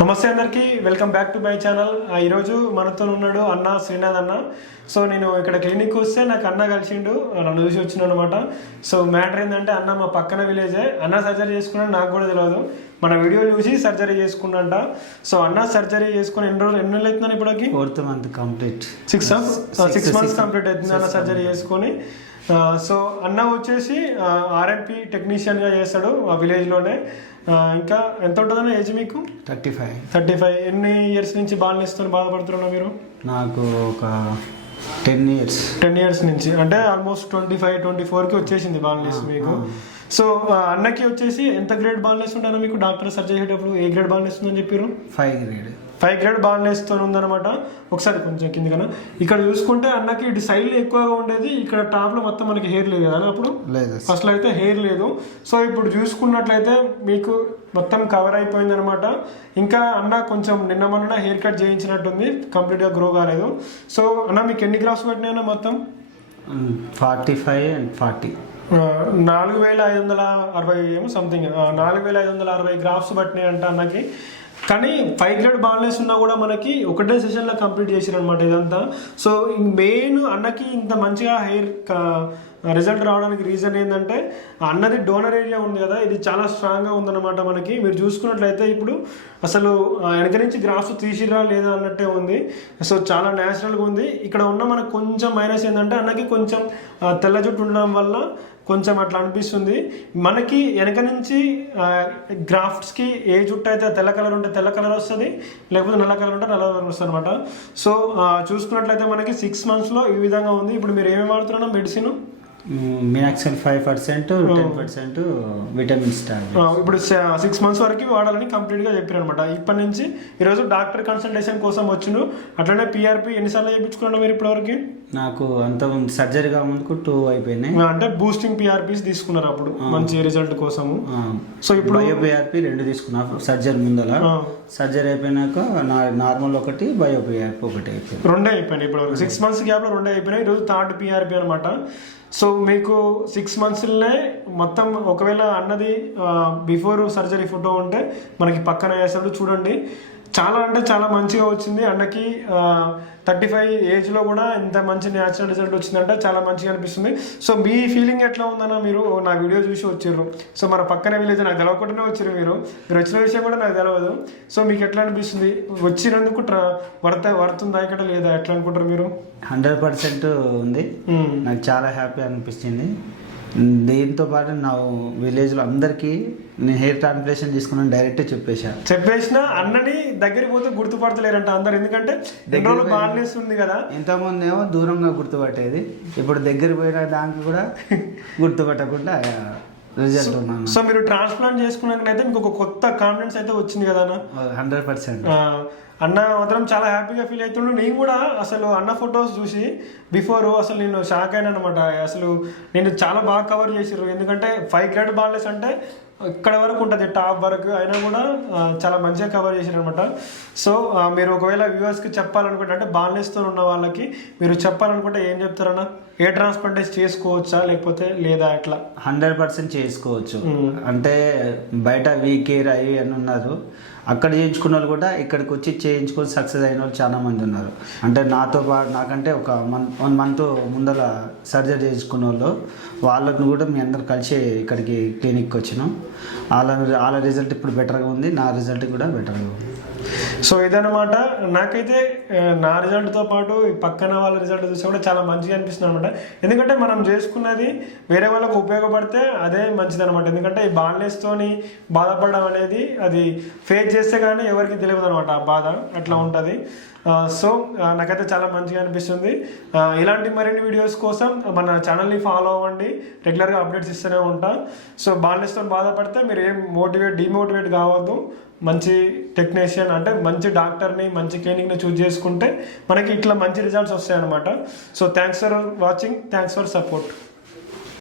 నమస్తే అందరికీ, welcome back to my channel. ఈరోజు మనతో ఉన్నాడు అన్న శ్రీనాథ్ అన్న. సో నేను ఇక్కడ క్లినిక్ వస్తే నాకు అన్న కలిసిండు, నన్ను చూసి వచ్చిన అనమాట. సో మ్యాటర్ ఏంటంటే అన్న మా పక్కన విలేజే, అన్న సర్జరీ చేసుకున్నాడు, నాకు కూడా తెలియదు. మన వీడియో చూసి సర్జరీ చేసుకున్నంట. సో అన్న సర్జరీ చేసుకుని ఎన్ని నెలలు అవుతుందని ఇప్పటికి? 4th month complete. 6 months complete అవుతుంది అన్న సర్జరీ చేసుకొని. సో అన్న వచ్చేసి ఆర్ఎంపీ టెక్నీషియన్గా చేస్తాడు ఆ విలేజ్లోనే. ఇంకా ఎంత ఉంటుందన్న ఏజ్ మీకు? 35. ఎన్ని ఇయర్స్ నుంచి బాల్నెస్తో బాధపడుతున్నా మీరు? నాకు ఒక 10 years నుంచి, అంటే ఆల్మోస్ట్ 25-24కి వచ్చేసింది బాల్నెస్ మీకు. సో అన్నకి వచ్చేసి ఎంత గ్రేడ్ బాల్నెస్ ఉంటానో మీకు డాక్టర్ సర్జరీ చేసేటప్పుడు ఏ గ్రేడ్ బాల్నెస్ ఉందని చెప్పారు? 5 గ్రేడ్ బాల్నెస్తో ఉందన్నమాట. ఒకసారి కొంచెం కింద కన్నా ఇక్కడ చూసుకుంటే అన్నకి ఇటు సైడ్ ఎక్కువగా ఉండేది, ఇక్కడ టాప్లో మొత్తం మనకి హెయిర్ లేదు కదా అప్పుడు? ఫస్ట్లో అయితే హెయిర్ లేదు. సో ఇప్పుడు చూసుకున్నట్లయితే మీకు మొత్తం కవర్ అయిపోయింది అనమాట. ఇంకా అన్న కొంచెం నిన్న మొన్న హెయిర్ కట్ చేయించినట్టుంది, కంప్లీట్గా గ్రో కాలేదు. సో అన్న మీకు ఎన్ని గ్రాఫ్స్ పట్టినాయన్న మొత్తం? 45 and 40. 4560 ఏమో సంథింగ్, 4560 గ్రాఫ్స్ పట్టినాయి అంట అన్నకి. కానీ 5 గ్రేడ్ బాల్నెస్ ఉన్నా కూడా మనకి ఒకటే సెషన్లో కంప్లీట్ చేసిరనమాట ఇదంతా. సో మెయిన్ అన్నకి ఇంత మంచిగా హెయిర్ రిజల్ట్ రావడానికి రీజన్ ఏంటంటే అన్నది డోనర్ ఏరియా ఉంది కదా, ఇది చాలా స్ట్రాంగ్గా ఉందన్నమాట. మనకి మీరు చూసుకున్నట్లయితే ఇప్పుడు అసలు వెనక నుంచి గ్రాఫ్స్ తీసిరా లేదా అన్నట్టే ఉంది. సో చాలా న్యాచురల్గా ఉంది. ఇక్కడ ఉన్న మనకు కొంచెం మైనస్ ఏంటంటే అన్నకి కొంచెం తెల్ల జుట్టు ఉండడం వల్ల కొంచెం అట్లా అనిపిస్తుంది. మనకి వెనక నుంచి గ్రాఫ్ట్స్కి ఏ జుట్టు అయితే తెల్ల కలర్ ఉంటే తెల్ల కలర్ వస్తుంది, లేకపోతే నల్ల కలర్ ఉంటే నల్ల కలర్ వస్తుంది అనమాట. సో చూసుకున్నట్లయితే మనకి 6 monthsలో ఈ విధంగా ఉంది. ఇప్పుడు మీరు ఏమేమి వాడుతున్నా మెడిసిన్? మినాక్సిల్ 5%, 10% విటమిన్స్. ఇప్పుడు 6 months వరకు వాడాలని కంప్లీట్గా చెప్పారు అనమాట. ఇప్పటి నుంచి ఈరోజు డాక్టర్ కన్సల్టేషన్ కోసం వచ్చిండు. అట్లనే పిఆర్పి ఎన్నిసార్లు చేయించుకున్నాడు మీరు ఇప్పటివరకు? నాకు అంత సర్జరీ కాముందుకు 2 అయిపోయినాయి. అంటే బూస్టింగ్ పిఆర్పిస్ తీసుకున్నారు అప్పుడు మంచి రిజల్ట్ కోసము. సో ఇప్పుడు బయోపిఆర్పి 2 తీసుకున్నా సర్జరీ ముందల. సర్జరీ అయిపోయినాక నార్మల్ 1, బయోపిఆర్పి 1 అయిపోయింది. 2 అయిపోయినాయి ఇప్పుడు 6 months గ్యాప్లో 2 అయిపోయినాయి. ఈరోజు 3rd పిఆర్పి అనమాట. సో మీకు 6 monthsలే మొత్తం. ఒకవేళ అన్నది బిఫోర్ సర్జరీ ఫోటో ఉంటే మనకి పక్కన వేసాడు చూడండి. చాలా అంటే చాలా మంచిగా వచ్చింది అన్నకి. 35 ఏజ్లో కూడా ఇంత మంచి న్యాచురల్ రిజల్ట్ వచ్చిందంటే చాలా మంచిగా అనిపిస్తుంది. సో మీ ఫీలింగ్ ఎట్లా ఉందన్న? మీరు నా వీడియో చూసి వచ్చారు. సో మన పక్కన విలేజ్, నాకు తెలవకుండానే వచ్చారు మీరు వచ్చిన విషయం కూడా నాకు తెలియదు. సో మీకు ఎట్లా అనిపిస్తుంది? వచ్చినందుకు వర్తుందా ఇక్కడ లేదా ఎట్లా అనుకుంటారు మీరు? 100% ఉంది. నాకు చాలా హ్యాపీ అనిపించింది. దీంతో పాటు నా విలేజ్లో అందరికీ నేను హెయిర్ ట్రాన్స్ప్లాంటేషన్ తీసుకున్నాను డైరెక్ట్ చెప్పేసిన. అన్నని దగ్గరికి పోతే గుర్తుపడతలేరంట అందరు, ఎందుకంటే బాల్నెస్ ఉంది కదా. ఇంతకుముందు ఏమో దూరంగా గుర్తుపట్టేది, ఇప్పుడు దగ్గర పోయిన దానికి కూడా గుర్తుపట్టకుండా రిజల్ట్ ఉన్నాను. సో మీరు ట్రాన్స్ప్లాంట్ చేసుకున్నాకైతే మీకు ఒక కొత్త కాన్ఫిడెన్స్ అయితే వచ్చింది కదా అన్న? 100%. అన్న మాత్రం చాలా హ్యాపీగా ఫీల్ అవుతుండు. నేను కూడా అసలు అన్న ఫొటోస్ చూసి బిఫోర్ అసలు నేను షాక్ అయినా అనమాట. అసలు నేను చాలా బాగా కవర్ చేసారు, ఎందుకంటే 5 గ్రేడ్ బాల్నెస్ అంటే ఇక్కడ వరకు ఉంటుంది, టాప్ వరకు, అయినా కూడా చాలా మంచిగా కవర్ చేశారు అనమాట. సో మీరు ఒకవేళ వ్యూవర్స్కి చెప్పాలనుకుంటే, అంటే బాల్నెస్తో ఉన్న వాళ్ళకి మీరు చెప్పాలనుకుంటే ఏం చెప్తారన్నా? ఏ ట్రాన్స్ప్లాంటేషన్ చేసుకోవచ్చా లేకపోతే లేదా? ఎట్లా? 100% చేసుకోవచ్చు. అంటే బయట వీకేర్ అవి అని ఉన్నారు, అక్కడ చేయించుకున్న వాళ్ళు కూడా ఇక్కడికి వచ్చి చేయించుకొని సక్సెస్ అయిన వాళ్ళు చాలా మంది ఉన్నారు. అంటే నాతో పాటు నాకంటే ఒక 1 month ముందర సర్జరీ చేయించుకున్న వాళ్ళు, వాళ్ళని కూడా మీ అందరు కలిసి ఇక్కడికి క్లినిక్కి వచ్చినాం. వాళ్ళ రిజల్ట్ ఇప్పుడు బెటర్గా ఉంది, నా రిజల్ట్ కూడా బెటర్గా ఉంది. సో ఇదన్నమాట. నాకైతే నా రిజల్ట్తో పాటు పక్కన వాళ్ళ రిజల్ట్ చూసి కూడా చాలా మంచిగా అనిపిస్తుంది అనమాట. ఎందుకంటే మనం చేసుకున్నది వేరే వాళ్ళకు ఉపయోగపడితే అదే మంచిది అనమాట. ఎందుకంటే ఈ బాల్నెస్తోని బాధపడడం అనేది అది ఫేస్ చేస్తే కానీ ఎవరికి తెలియదు అనమాట ఆ బాధ, అట్లా ఉంటుంది. సో నాకైతే చాలా మంచిగా అనిపిస్తుంది. ఇలాంటి మరిన్ని వీడియోస్ కోసం మన ఛానల్ని ఫాలో అవ్వండి, రెగ్యులర్గా అప్డేట్స్ ఇస్తూనే ఉంటా. సో బాల్నెస్తో బాధపడితే మీరు ఏం డిమోటివేట్ కావద్దు. మంచి టెక్నీషియన్ అంటే మంచి డాక్టర్ని, మంచి క్లినిక్ని చూస్ చేసుకుంటే మనకి ఇట్లా మంచి రిజల్ట్స్ వస్తాయి అనమాట. So thanks for watching, thanks for support.